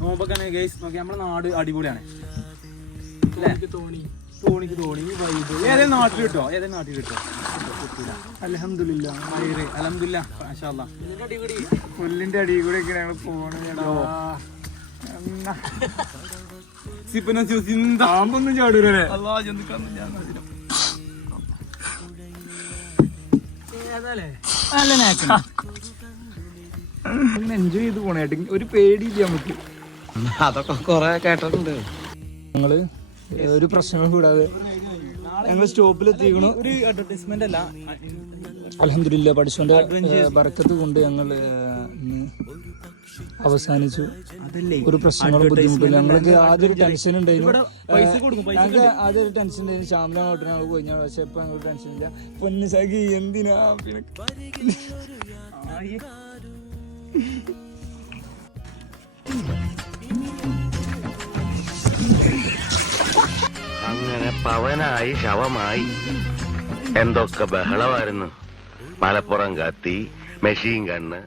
നോമ്പൊക്കെ നമ്മളെ നാട് അടിപൊളിയാണ്. തോണിക്ക് തോണി ഏതെങ്കിലും നാട്ടിൽ കിട്ടോ? ഏതെങ്കിലും നാട്ടിൽ കിട്ടോ? അൽഹംദുലില്ലാ അൽഹംദുലില്ലാ മാഷാ അല്ലാ. പുല്ലിന്റെ അടിയിൽ കൂടെ ഒക്കെ ഞങ്ങൾ പോകണോ? പാമ്പൊന്നും ചാടൂരേ. എൻജോയ് ചെയ്ത് പോണേട്ട് ഒരു പേടിയില്ല നമുക്ക്. അതൊക്കെ കൊറേ കേട്ടിട്ടുണ്ട്. ഞങ്ങള് ഒരു പ്രശ്നങ്ങളും കൂടാതെ ഞങ്ങൾ സ്റ്റോപ്പിലെത്തിക്കണു. ഒരു അഡ്വർടൈസ്മെന്റ് അല്ല, അൽഹംദുലില്ലാ പഠിച്ചോന്റെ ബർക്കത്ത് കൊണ്ട് ഞങ്ങൾ അവസാനിച്ചു. ഒരു പ്രശ്നങ്ങളും ബുദ്ധിമുട്ടില്ല. ഞങ്ങൾക്ക് ആദ്യം ഒരു ടെൻഷൻ ഉണ്ടായിരുന്നു. ഞങ്ങൾക്ക് ആദ്യം ഒരു ടെൻഷൻ ഉണ്ടായിരുന്നു, ശ്യാമിനെ ഓട്ടനാൾ പോയി. പക്ഷെ ഇപ്പൊ ഞങ്ങൾക്ക് ടെൻഷൻ ഇല്ല. പൊന്നു സഖി എന്തിനാ അങ്ങനെ പവനായി ശവമായി എന്തൊക്കെ ബഹളമായിരുന്നു. മലപ്പുറം കത്തി, മെഷീൻ കണ്ണ്.